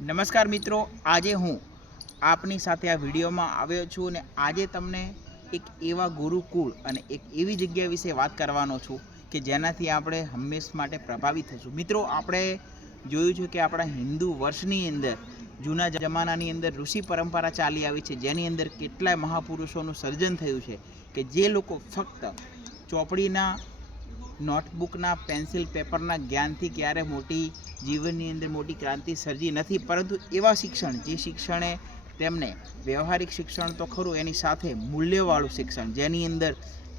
નમસ્કાર મિત્રો, આજે હું આપની સાથે આ વિડીયોમાં આવ્યો છું અને આજે તમને એક એવા ગુરુકુળ અને એક એવી જગ્યા વિશે વાત કરવાનો છું કે જેનાથી આપણે હંમેશ માટે પ્રભાવિત થશું। મિત્રો, આપણે જોયું છે કે આપણા હિન્દુ વર્ષની અંદર જૂના જમાનાની અંદર ઋષિ પરંપરા ચાલી આવી છે, જેની અંદર કેટલાય મહાપુરુષોનું સર્જન થયું છે કે જે લોકો ફક્ત ચોપડીના નોટબુકના પેન્સિલ પેપરના જ્ઞાનથી ક્યારે મોટી જીવનની અંદર મોટી ક્રાંતિ સર્જી નથી, પરંતુ એવા શિક્ષણ જે શિક્ષણે તેમને વ્યવહારિક શિક્ષણ તો ખરું, એની સાથે મૂલ્યવાળું શિક્ષણ જેની અંદર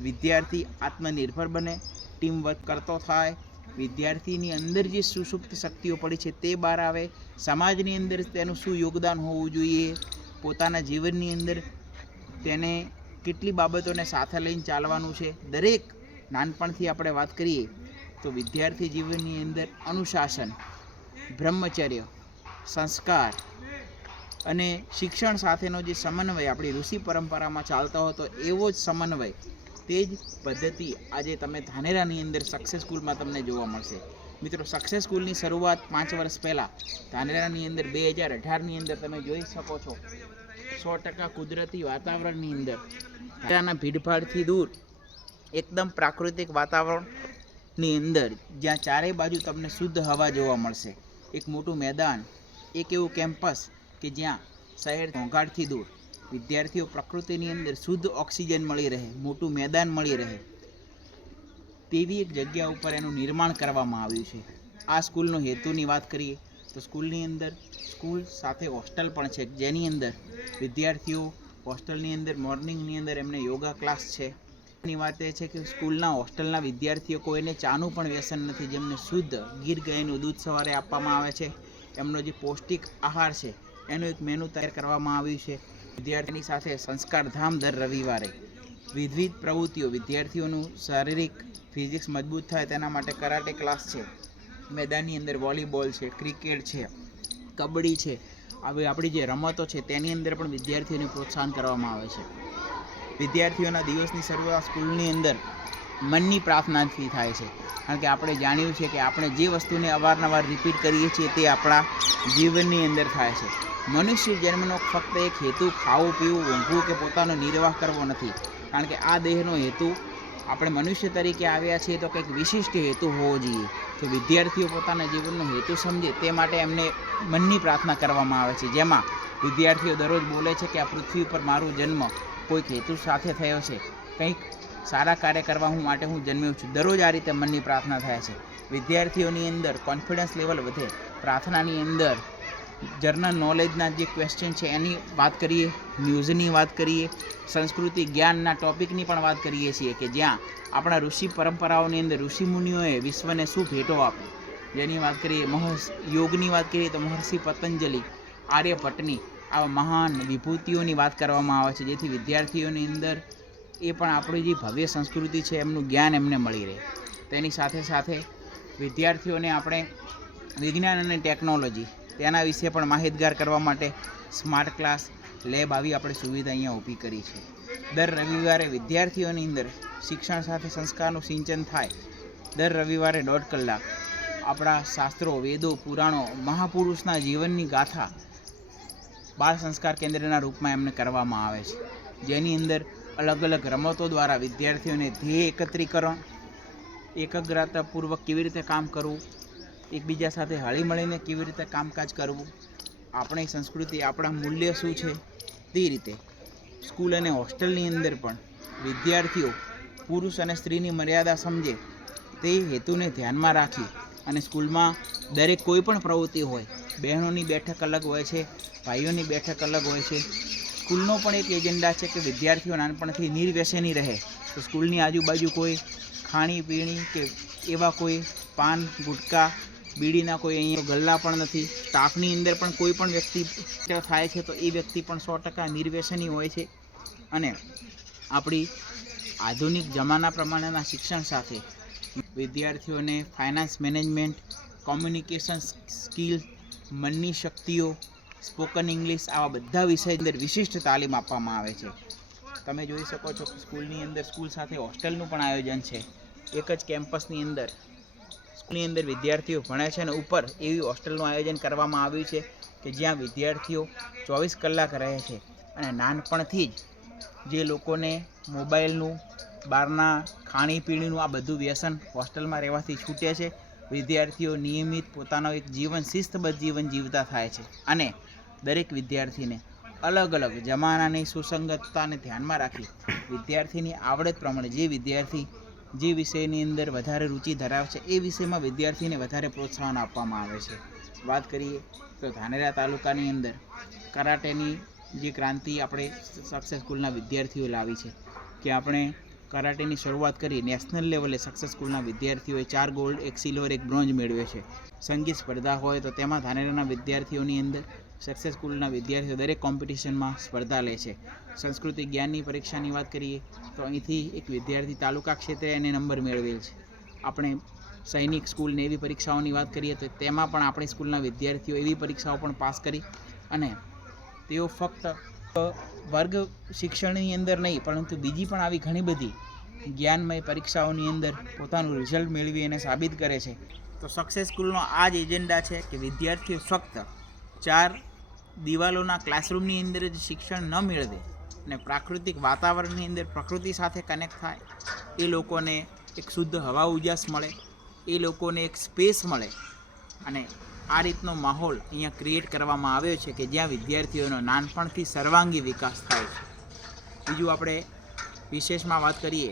વિદ્યાર્થી આત્મનિર્ભર બને, ટીમવર્ક કરતો થાય, વિદ્યાર્થીની અંદર જે સુસુપ્ત શક્તિઓ પડી છે તે બહાર આવે, સમાજની અંદર તેનું શું યોગદાન હોવું જોઈએ, પોતાના જીવનની અંદર તેને કેટલી બાબતોને સાથે લઈને ચાલવાનું છે। દરેક નાનપણથી આપણે વાત કરીએ તો વિદ્યાર્થી જીવનની અંદર અનુશાસન, બ્રહ્મચર્ય, સંસ્કાર અને શિક્ષણ સાથેનો જે સમન્વય આપણી ઋષિ પરંપરામાં ચાલતો હતો, એવો જ સમન્વય, તે જ પદ્ધતિ આજે તમે ધાનેરાની અંદર સક્સેસ સ્કૂલમાં તમને જોવા મળશે। મિત્રો, સક્સેસ સ્કૂલની શરૂઆત 5 વર્ષ પહેલાં ધાનેરાની અંદર 2018ની અંદર તમે જોઈ શકો છો, 100% કુદરતી વાતાવરણની અંદર, ધાનેરાના ભીડભાડથી દૂર એકદમ પ્રાકૃતિક વાતાવરણની અંદર જ્યાં ચારેય બાજુ તમને શુદ્ધ હવા જોવા મળશે, એક મોટું મેદાન, એક એવું કેમ્પસ કે જ્યાં શહેર ઘોંઘાટથી દૂર વિદ્યાર્થીઓ પ્રકૃતિની અંદર શુદ્ધ ઓક્સિજન મળી રહે, મોટું મેદાન મળી રહે, તેવી એક જગ્યા ઉપર એનું નિર્માણ કરવામાં આવ્યું છે। આ સ્કૂલનો હેતુની વાત કરીએ તો સ્કૂલની અંદર સ્કૂલ સાથે હોસ્ટેલ પણ છે, જેની અંદર વિદ્યાર્થીઓ હોસ્ટેલની અંદર મોર્નિંગની અંદર એમને યોગા ક્લાસ છે। ની વાત એ છે કે સ્કૂલના હોસ્ટેલના વિદ્યાર્થીઓ કોઈને ચાનું પણ વ્યસન નથી, જેમને શુદ્ધ ગીર ગાયનું દૂધ સવારે આપવામાં આવે છે, એમનો જે પૌષ્ટિક આહાર છે એનું એક મેનુ તૈયાર કરવામાં આવ્યું છે। વિદ્યાર્થીની સાથે સંસ્કારધામ દર રવિવારે વિવિધ પ્રવૃત્તિઓ, વિદ્યાર્થીઓનું શારીરિક ફિઝિક્સ મજબૂત થાય તેના માટે કરાટે ક્લાસ છે, મેદાનની અંદર વોલીબોલ છે, ક્રિકેટ છે, કબડ્ડી છે, આવી આપણી જે રમતો છે તેની અંદર પણ વિદ્યાર્થીઓને પ્રોત્સાહન કરવામાં આવે છે। વિદ્યાર્થીઓના દિવસની શરૂઆત સ્કૂલની અંદર મનની પ્રાર્થનાથી થાય છે, કારણ કે આપણે જાણ્યું છે કે આપણે જે વસ્તુને અવારનવાર રિપીટ કરીએ છીએ તે આપણા જીવનની અંદર થાય છે। મનુષ્ય જન્મનો ફક્ત એક હેતુ ખાવું, પીવું, ઊંઘવું કે પોતાનો નિર્વાહ કરવો નથી, કારણ કે આ દેહનો હેતુ, આપણે મનુષ્ય તરીકે આવ્યા છીએ તો કંઈક વિશિષ્ટ હેતુ હોવો જોઈએ। તો વિદ્યાર્થીઓ પોતાના જીવનનો હેતુ સમજે તે માટે એમને મનની પ્રાર્થના કરવામાં આવે છે, જેમાં વિદ્યાર્થીઓ દરરોજ બોલે છે કે આ પૃથ્વી ઉપર મારો જન્મ કોઈક હેતુ સાથે થયો છે, કંઈક સારા કાર્ય કરવા માટે હું જન્મ્યો છું। દરરોજ આ રીતે મનની પ્રાર્થના થાય છે। વિદ્યાર્થીઓની અંદર કોન્ફિડન્સ લેવલ વધે, પ્રાર્થનાની અંદર જનરલ નોલેજના જે ક્વેશ્ચન છે એની વાત કરીએ, ન્યૂઝની વાત કરીએ, સંસ્કૃતિ જ્ઞાનના ટોપિકની પણ વાત કરીએ છીએ કે જ્યાં આપણા ઋષિ પરંપરાઓની અંદર ઋષિમુનિઓએ વિશ્વને શું ભેટો આપી, જેની વાત કરીએ, યોગની વાત કરીએ તો મહર્ષિ પતંજલિ, આર્યભટ્ટની આવા મહાન વિભૂતિઓની વાત કરવામાં આવે છે, જેથી વિદ્યાર્થીઓની અંદર એ પણ આપણી જે ભવ્ય સંસ્કૃતિ છે એમનું જ્ઞાન એમને મળી રહે। તેની સાથે સાથે વિદ્યાર્થીઓને આપણે વિજ્ઞાન અને ટેકનોલોજી તેના વિશે પણ માહિતગાર કરવા માટે સ્માર્ટ ક્લાસ, લેબ આવી આપણે સુવિધા અહીંયા ઊભી કરી છે। દર રવિવારે વિદ્યાર્થીઓની અંદર શિક્ષણ સાથે સંસ્કારનું સિંચન થાય। દર રવિવારે 1.5 કલાક આપણા શાસ્ત્રો, વેદો, પુરાણો, મહાપુરુષના જીવનની ગાથા બાળ સંસ્કાર કેન્દ્રના રૂપમાં એમને કરવામાં આવે છે, જેની અંદર અલગ અલગ રમતો દ્વારા વિદ્યાર્થીઓને ધ્યેય એકત્રીકરણ, એકાગ્રતાપૂર્વક કેવી રીતે કામ કરવું, એકબીજા સાથે હળીમળીને કેવી રીતે કામકાજ કરવું, આપણી સંસ્કૃતિ, આપણા મૂલ્ય શું છે, તે રીતે સ્કૂલ અને હોસ્ટેલની અંદર પણ વિદ્યાર્થીઓ પુરુષ અને સ્ત્રીની મર્યાદા સમજે તે હેતુને ધ્યાનમાં રાખી અને સ્કૂલમાં દરેક કોઈ પણ પ્રવૃત્તિ હોય, બહેનોની બેઠક અલગ હોય છે, ભાઈઓની બેઠક અલગ હોય છે। સ્કૂલનો પણ એક એજન્ડા છે કે વિદ્યાર્થીઓ નાનપણથી નિર્વ્યસની રહે, તો સ્કૂલની આજુબાજુ કોઈ ખાણીપીણી કે એવા કોઈ પાન, ગુટકા, બીડીના કોઈ અહીંયા ગલ્લા પણ નથી। સ્ટાફની અંદર પણ કોઈ પણ વ્યક્તિ થાય છે તો એ વ્યક્તિ પણ 100% નિર્વ્યસની હોય છે। અને આપણી આધુનિક જમાના પ્રમાણેના શિક્ષણ સાથે વિદ્યાર્થીઓને ફાઇનાન્સ મેનેજમેન્ટ, કોમ્યુનિકેશન સ્કિલ, મનની શક્તિઓ, સ્પોકન ઇંગ્લિશ, આવા બધા વિષય અંદર વિશિષ્ટ તાલીમ આપવામાં આવે છે। તમે જોઈ શકો છો કે સ્કૂલની અંદર સ્કૂલ સાથે હોસ્ટેલનું પણ આયોજન છે, એક જ કેમ્પસની અંદર ની અંદર વિદ્યાર્થીઓ ભણે છે અને ઉપર એવી હોસ્ટેલનું આયોજન કરવામાં આવ્યું છે કે જ્યાં વિદ્યાર્થીઓ 24 કલાક રહે છે અને નાનપણથી જ જે લોકોને મોબાઈલનું, બહારના ખાણીપીણીનું આ બધું વ્યસન હોસ્ટેલમાં રહેવાથી છૂટે છે. વિદ્યાર્થીઓ નિયમિત પોતાનો એક જીવન શિસ્તબદ્ધ જીવન જીવતા થાય છે અને દરેક વિદ્યાર્થીને અલગ અલગ જમાનાની સુસંગતતાને ધ્યાનમાં રાખી વિદ્યાર્થીની આવડત પ્રમાણે જે વિદ્યાર્થી જે વિષયની અંદર વધારે રુચિ ધરાવે છે એ વિષયમાં વિદ્યાર્થીને વધારે પ્રોત્સાહન આપવામાં આવે છે. વાત કરીએ તો ધાનેરા તાલુકાની અંદર કરાટેની જે ક્રાંતિ આપણે સક્સેસ સ્કૂલના વિદ્યાર્થીઓ લાવી છે કે આપણે કરાટેની શરૂઆત કરી નેશનલ લેવલે સક્સેસ સ્કૂલના વિદ્યાર્થીઓએ 4 ગોલ્ડ, 1 સિલ્વર, 1 બ્રોન્ઝ મેળવ્યો છે. સંગીત સ્પર્ધા હોય તો તેમાં ધાનેરાના વિદ્યાર્થીઓની અંદર સક્સેસ સ્કૂલના વિદ્યાર્થીઓ દરેક કોમ્પિટિશનમાં સ્પર્ધા લે છે. સંસ્કૃતિ જ્ઞાનની પરીક્ષાની વાત કરીએ તો અહીંથી એક વિદ્યાર્થી તાલુકા ક્ષેત્રે એને નંબર મેળવેલ છે. આપણે સૈનિક સ્કૂલ ને એવી પરીક્ષાઓની વાત કરીએ તો તેમાં પણ આપણી સ્કૂલના વિદ્યાર્થીઓ એવી પરીક્ષાઓ પણ પાસ કરી અને તેઓ ફક્ત વર્ગ શિક્ષણની અંદર નહીં પરંતુ બીજી પણ આવી ઘણી બધી જ્ઞાનમય પરીક્ષાઓની અંદર પોતાનું રિઝલ્ટ મેળવી અને સાબિત કરે છે. તો સક્સેસ સ્કૂલનો આ જ એજન્ડા છે કે વિદ્યાર્થીઓ ફક્ત 4 દિવાલોના ક્લાસરૂમની અંદર જ શિક્ષણ ન મેળવે અને પ્રાકૃતિક વાતાવરણની અંદર પ્રકૃતિ સાથે કનેક્ટ થાય, એ લોકોને એક શુદ્ધ હવા ઉજાસ મળે, એ લોકોને એક સ્પેસ મળે અને આ રીતનો માહોલ અહીંયા ક્રિએટ કરવામાં આવ્યો છે કે જ્યાં વિદ્યાર્થીઓનો નાનપણથી સર્વાંગી વિકાસ થાય છે. બીજું આપણે વિશેષમાં વાત કરીએ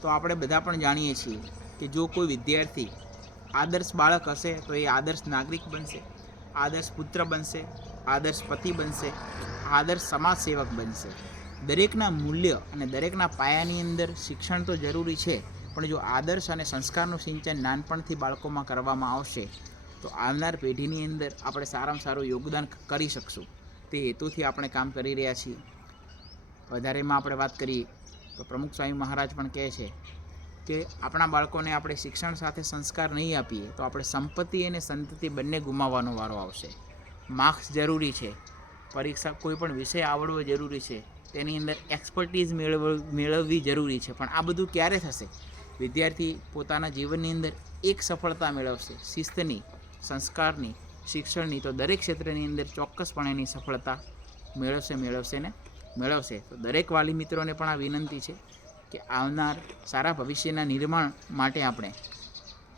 તો આપણે બધા પણ જાણીએ છીએ કે જો કોઈ વિદ્યાર્થી આદર્શ બાળક હશે તો એ આદર્શ નાગરિક બનશે, આદર્શ પુત્ર બનશે, આદર્શ પતિ બનશે, આદર્શ સમાજ સેવક બનશે. દરેકના મૂલ્ય અને દરેકના પાયાની અંદર શિક્ષણ તો જરૂરી છે, પણ જો આદર્શ અને સંસ્કારનું સિંચન નાનપણથી બાળકોમાં કરવામાં આવશે તો આવનાર પેઢીની અંદર આપણે સારામાં સારું યોગદાન કરી શકશું. તે હેતુથી આપણે કામ કરી રહ્યા છીએ. વધારેમાં આપણે વાત કરીએ તો પ્રમુખ સ્વામી મહારાજ પણ કહે છે કે આપણા બાળકોને આપણે શિક્ષણ સાથે સંસ્કાર નહીં આપીએ તો આપણે સંપત્તિ અને સંતતિ બંને ગુમાવવાનો વારો આવશે. માર્ક્સ જરૂરી છે, પરીક્ષા કોઈ પણ વિષય આવડવો જરૂરી છે, તેની અંદર એક્સપર્ટીઝ મેળવવી જરૂરી છે, પણ આ બધું ક્યારે થશે? વિદ્યાર્થી પોતાના જીવનની અંદર એક સફળતા મેળવશે શિસ્તની, સંસ્કારની, શિક્ષણની, તો દરેક ક્ષેત્રની અંદર ચોક્કસપણે એની સફળતા મેળવશે. તો દરેક વાલી મિત્રોને પણ આ વિનંતી છે કે આવનાર સારા ભવિષ્યના નિર્માણ માટે આપણે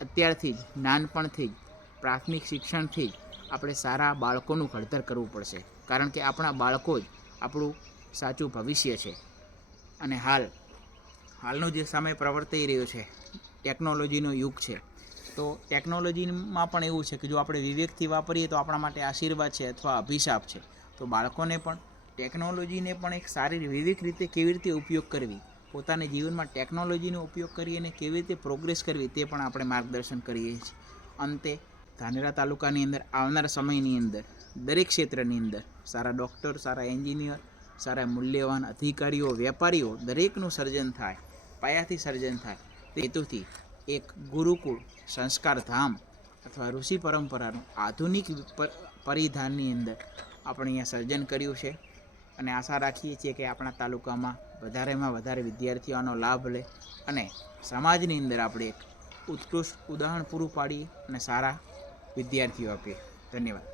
અત્યારથી જ નાનપણથી જ પ્રાથમિક શિક્ષણથી જ આપણે સારા બાળકોનું ઘડતર કરવું પડશે, કારણ કે આપણા બાળકો જ આપણું સાચું ભવિષ્ય છે. અને હાલનો જે સમય પ્રવર્તાઈ રહ્યો છે, ટેકનોલોજીનો યુગ છે, તો ટેકનોલોજીમાં પણ એવું છે કે જો આપણે વિવેકથી વાપરીએ તો આપણા માટે આશીર્વાદ છે અથવા અભિશાપ છે. તો બાળકોને પણ ટેકનોલોજીને પણ એક સારી વિવેક રીતે કેવી રીતે ઉપયોગ કરવી, પોતાના જીવનમાં ટેકનોલોજીનો ઉપયોગ કરી અને કેવી રીતે પ્રોગ્રેસ કરવી તે પણ આપણે માર્ગદર્શન કરીએ છીએ. અંતે ધાનેરા તાલુકાની અંદર આવનારા સમયની અંદર દરેક ક્ષેત્રની અંદર સારા ડૉક્ટર, સારા એન્જિનિયર, સારા મૂલ્યવાન અધિકારીઓ, વેપારીઓ દરેકનું સર્જન થાય, પાયાથી સર્જન થાય. તે હેતુથી એક ગુરુકુળ, સંસ્કાર ધામ અથવા ઋષિ પરંપરાનું આધુનિક પરિધાનની અંદર આપણે અહીંયા સર્જન કર્યું છે અને આશા રાખીએ છીએ કે આપણા તાલુકામાં વધારેમાં વધારે વિદ્યાર્થીઓ આનો લાભ લે અને સમાજની અંદર આપણે એક ઉત્કૃષ્ટ ઉદાહરણ પૂરું પાડીએ અને સારા વિદ્યાર્થીઓ આપીએ. ધન્યવાદ.